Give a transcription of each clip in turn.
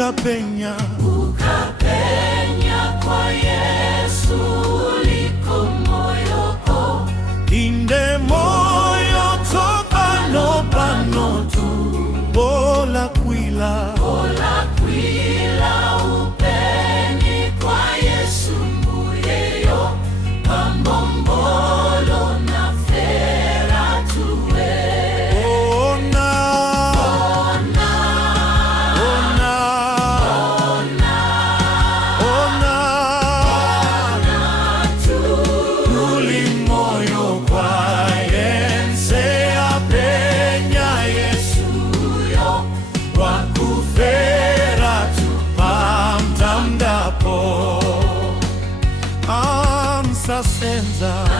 ukapenya kwa Yesu uliko moyoko. Inde moyo to pano tu bola kwila upeni kwa Yesu mbuyeyo pambombolo na fera tuwe.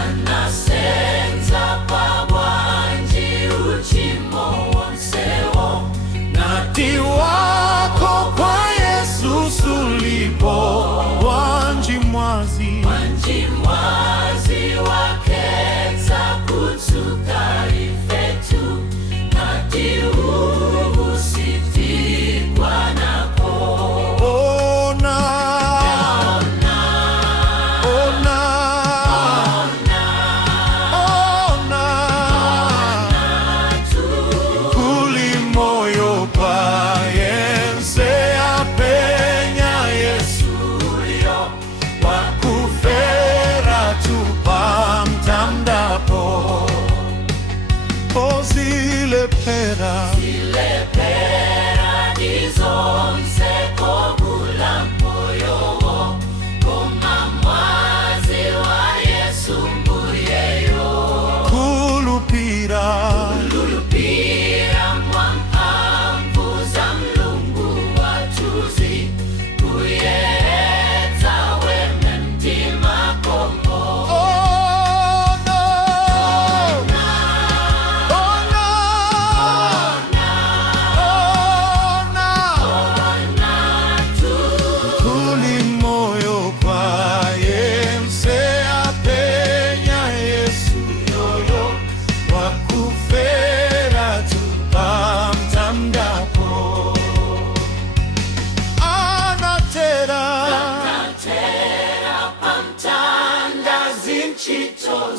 Anasenza pabwanji uchimo wa msewo nati wako kwa Yesu sulipo wanji mwazi waketsa kutsuka ifetu nati uhusitikwa nako. Zile pera dizonse kogula mpoyowo koma mwazi wa Yesu mbuyeyo kulupira mwamphamvu za Mlungu watuzi kuyeta weme mtima kombo.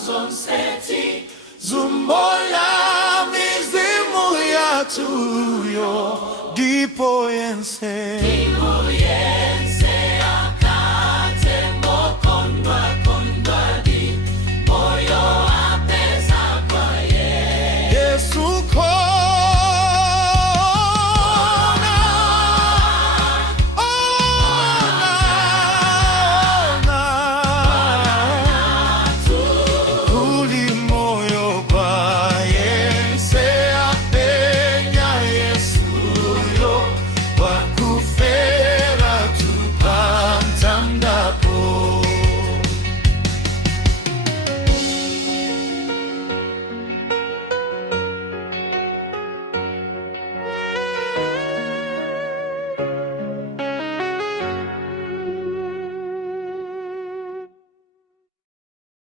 Chitozonseti zumbola mizimu yatuyo dipo yense